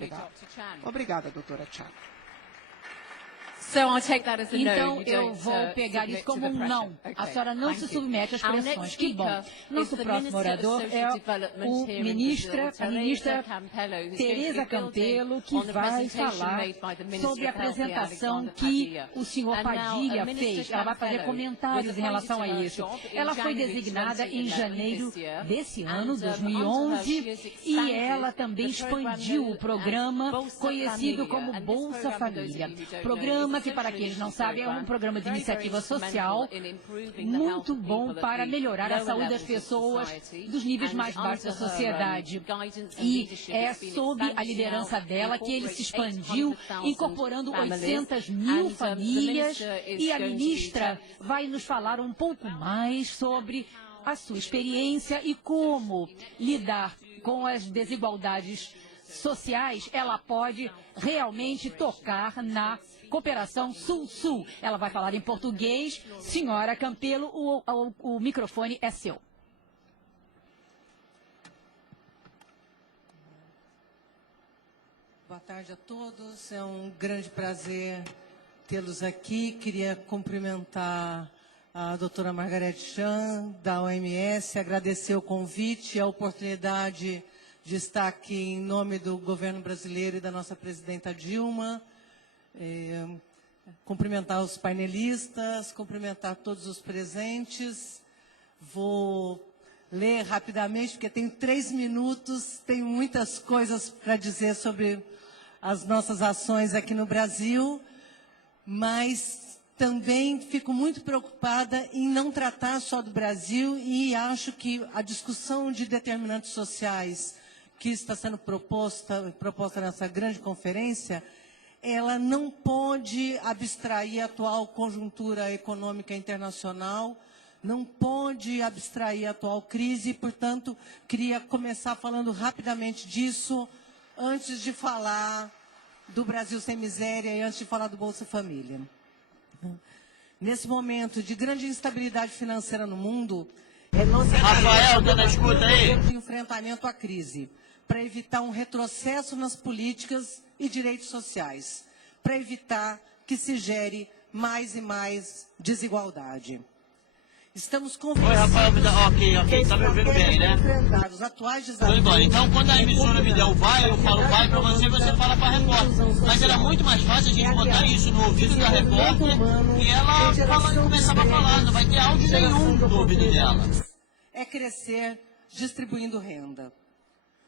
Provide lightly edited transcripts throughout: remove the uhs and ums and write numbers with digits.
Obrigado. Obrigada, doutora Chan. Então, eu vou pegar isso como um não. A senhora não se submete às pressões. Que bom. Nosso próximo orador é a ministra Teresa Campelo, que vai falar sobre a apresentação que o senhor Padilha fez. Ela vai fazer comentários em relação a isso. Ela foi designada em janeiro desse ano, 2011, e ela também expandiu o programa conhecido como Bolsa Família. Programa que, para quem não sabe, é um programa de iniciativa social muito bom para melhorar a saúde das pessoas dos níveis mais baixos da sociedade. E é sob a liderança dela que ele se expandiu, incorporando 800 mil famílias, e a ministra vai nos falar um pouco mais sobre a sua experiência e como lidar com as desigualdades sociais. Ela pode realmente tocar na cooperação Sul-Sul. Ela vai falar em português. Senhora Campelo, o microfone é seu. Boa tarde a todos. É um grande prazer tê-los aqui. Queria cumprimentar a doutora Margarete Chan, da OMS, agradecer o convite e a oportunidade de estar aqui em nome do governo brasileiro e da nossa presidenta Dilma. Cumprimentar os painelistas, cumprimentar todos os presentes. Vou ler rapidamente, porque tenho 3 minutos, tenho muitas coisas para dizer sobre as nossas ações aqui no Brasil, mas também fico muito preocupada em não tratar só do Brasil, e acho que a discussão de determinantes sociais que está sendo proposta nessa grande conferência, ela não pode abstrair a atual conjuntura econômica internacional, não pode abstrair a atual crise, e, portanto, queria começar falando rapidamente disso, antes de falar do Brasil sem miséria e antes de falar do Bolsa Família. Nesse momento de grande instabilidade financeira no mundo, é nossa de enfrentamento à crise, para evitar um retrocesso nas políticas e direitos sociais, para evitar que se gere mais e mais desigualdade. Estamos convencidos... Oi, Rafael, ok, tá me ouvindo bem, né? Os atuais desafios... Tô embora. Então, quando a emissora me der o vai, eu falo vai pra você, você fala pra repórter. Mas era muito mais fácil a gente botar isso no ouvido da repórter e ela começava a falar, não vai ter áudio nenhum no ouvido dela. É crescer distribuindo renda.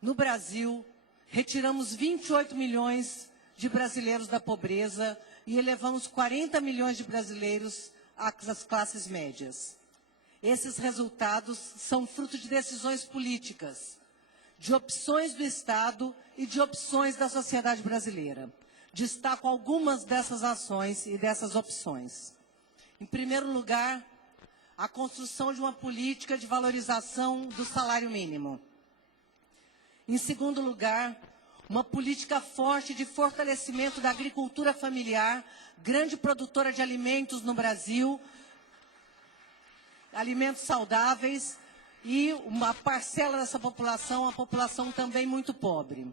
No Brasil, retiramos 28 milhões de brasileiros da pobreza e elevamos 40 milhões de brasileiros às classes médias. Esses resultados são fruto de decisões políticas, de opções do Estado e de opções da sociedade brasileira. Destaco algumas dessas ações e dessas opções. Em primeiro lugar, a construção de uma política de valorização do salário mínimo. Em segundo lugar, uma política forte de fortalecimento da agricultura familiar, grande produtora de alimentos no Brasil, alimentos saudáveis, e uma parcela dessa população, a população também muito pobre.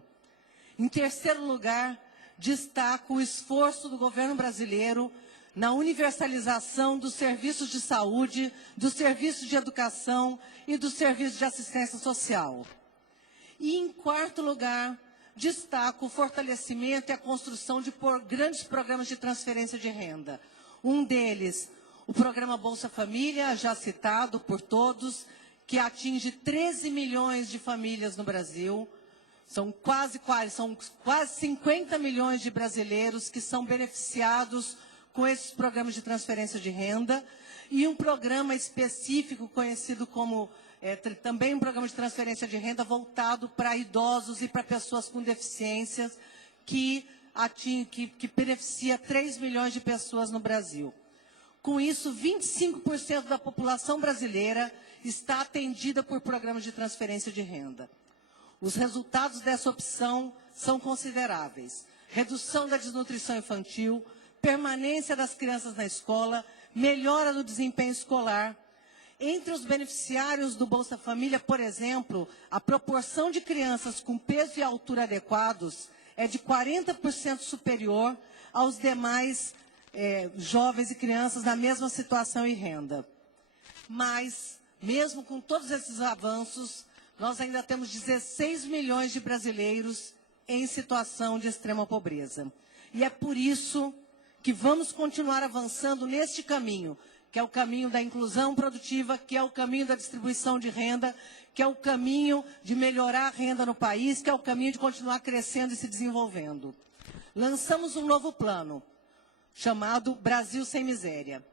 Em terceiro lugar, destaco o esforço do governo brasileiro na universalização dos serviços de saúde, dos serviços de educação e dos serviços de assistência social. E, em quarto lugar, destaco o fortalecimento e a construção de grandes programas de transferência de renda. Um deles, o programa Bolsa Família, já citado por todos, que atinge 13 milhões de famílias no Brasil. São quase 50 milhões de brasileiros que são beneficiados com esses programas de transferência de renda. E um programa específico conhecido como... também um programa de transferência de renda voltado para idosos e para pessoas com deficiências, que beneficia 3 milhões de pessoas no Brasil. Com isso, 25% da população brasileira está atendida por programas de transferência de renda. Os resultados dessa opção são consideráveis. Redução da desnutrição infantil, permanência das crianças na escola, melhora no desempenho escolar. Entre os beneficiários do Bolsa Família, por exemplo, a proporção de crianças com peso e altura adequados é de 40% superior aos demais jovens e crianças na mesma situação e renda. Mas, mesmo com todos esses avanços, nós ainda temos 16 milhões de brasileiros em situação de extrema pobreza. E é por isso que vamos continuar avançando neste caminho, que é o caminho da inclusão produtiva, que é o caminho da distribuição de renda, que é o caminho de melhorar a renda no país, que é o caminho de continuar crescendo e se desenvolvendo. Lançamos um novo plano, chamado Brasil Sem Miséria.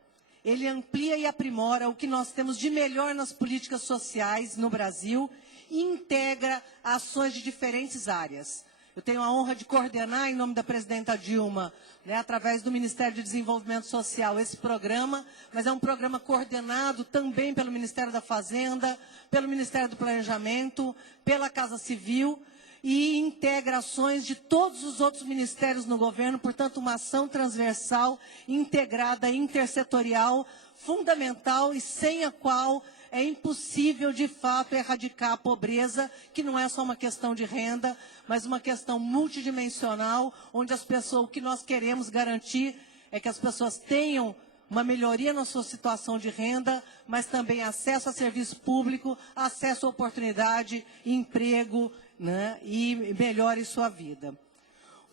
Ele amplia e aprimora o que nós temos de melhor nas políticas sociais no Brasil e integra ações de diferentes áreas. Eu tenho a honra de coordenar, em nome da presidenta Dilma, através do Ministério de Desenvolvimento Social, esse programa, mas é um programa coordenado também pelo Ministério da Fazenda, pelo Ministério do Planejamento, pela Casa Civil, e integrações de todos os outros ministérios no governo, portanto, uma ação transversal, integrada, intersetorial, fundamental e sem a qual é impossível, de fato, erradicar a pobreza, que não é só uma questão de renda, mas uma questão multidimensional, onde as pessoas, o que nós queremos garantir é que as pessoas tenham uma melhoria na sua situação de renda, mas também acesso a serviço público, acesso à oportunidade, emprego, e melhore sua vida.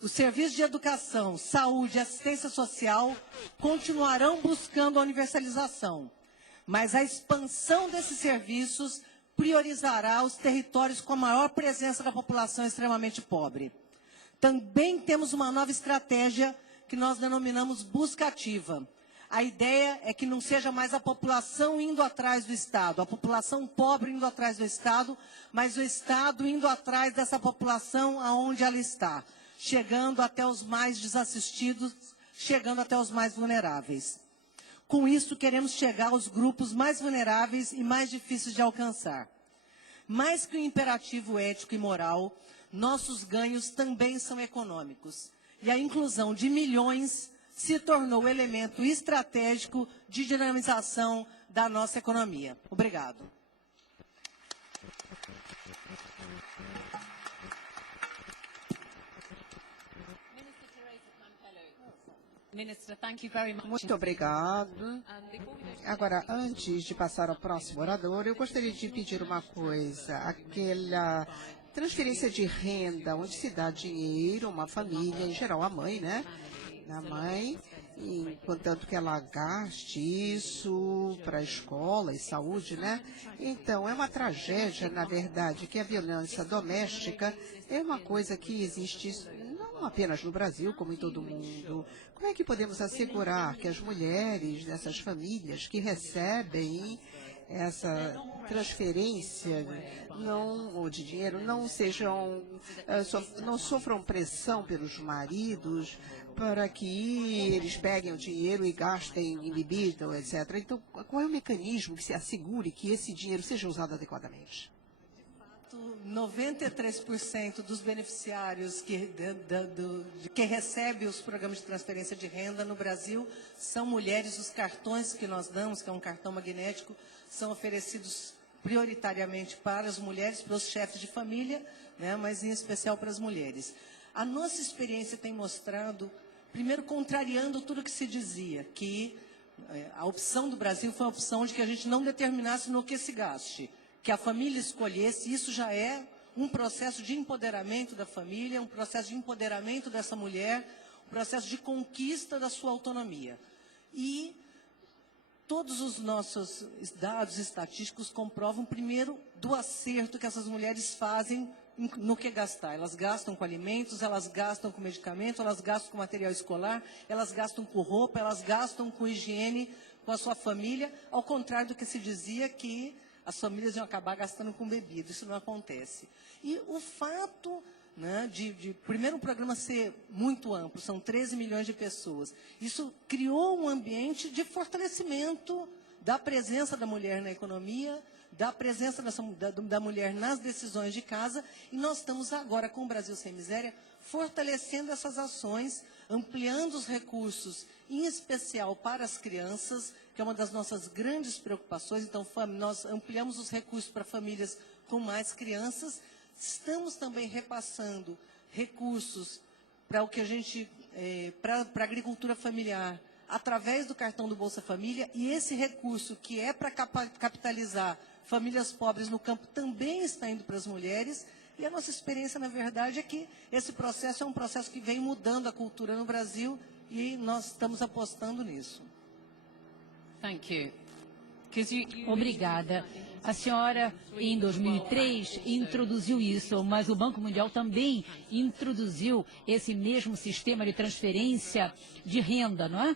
Os serviços de educação, saúde e assistência social continuarão buscando a universalização, mas a expansão desses serviços priorizará os territórios com a maior presença da população extremamente pobre. Também temos uma nova estratégia que nós denominamos busca ativa. A ideia é que não seja mais a população indo atrás do Estado, a população pobre indo atrás do Estado, mas o Estado indo atrás dessa população aonde ela está, chegando até os mais desassistidos, chegando até os mais vulneráveis. Com isso, queremos chegar aos grupos mais vulneráveis e mais difíceis de alcançar. Mais que um imperativo ético e moral, nossos ganhos também são econômicos. E a inclusão de milhões se tornou elemento estratégico de dinamização da nossa economia. Obrigado. Muito obrigado. Agora, antes de passar ao próximo orador, eu gostaria de pedir uma coisa. Aquela transferência de renda, onde se dá dinheiro, uma família, em geral a mãe, a mãe, contanto que ela gaste isso para a escola e saúde, Então, é uma tragédia, na verdade, que a violência doméstica é uma coisa que existe não apenas no Brasil, como em todo o mundo. Como é que podemos assegurar que as mulheres dessas famílias que recebem essa transferência de dinheiro não sofram pressão pelos maridos para que eles peguem o dinheiro e gastem em bebida, etc. Então, qual é o mecanismo que se assegure que esse dinheiro seja usado adequadamente? 93% dos beneficiários que recebem os programas de transferência de renda no Brasil são mulheres. Os cartões que nós damos, que é um cartão magnético, são oferecidos prioritariamente para as mulheres, para os chefes de família, mas em especial para as mulheres. A nossa experiência tem mostrado, primeiro contrariando tudo que se dizia, que a opção do Brasil foi a opção de que a gente não determinasse no que se gaste, que a família escolhesse. Isso já é um processo de empoderamento da família, um processo de empoderamento dessa mulher, um processo de conquista da sua autonomia. E todos os nossos dados estatísticos comprovam, primeiro, do acerto que essas mulheres fazem no que gastar. Elas gastam com alimentos, elas gastam com medicamento, elas gastam com material escolar, elas gastam com roupa, elas gastam com higiene, com a sua família, ao contrário do que se dizia que as famílias iam acabar gastando com bebida. Isso não acontece. E o fato primeiro, o programa ser muito amplo, são 13 milhões de pessoas. Isso criou um ambiente de fortalecimento da presença da mulher na economia, da presença da mulher nas decisões de casa, e nós estamos agora, com o Brasil Sem Miséria, fortalecendo essas ações, ampliando os recursos, em especial para as crianças, que é uma das nossas grandes preocupações. Então, nós ampliamos os recursos para famílias com mais crianças. Estamos também repassando recursos para o que a gente, para a agricultura familiar, através do cartão do Bolsa Família, e esse recurso que é para capitalizar famílias pobres no campo também está indo para as mulheres. E a nossa experiência, na verdade, é que esse processo é um processo que vem mudando a cultura no Brasil e nós estamos apostando nisso. Obrigada. A senhora, em 2003, introduziu isso, mas o Banco Mundial também introduziu esse mesmo sistema de transferência de renda, não é?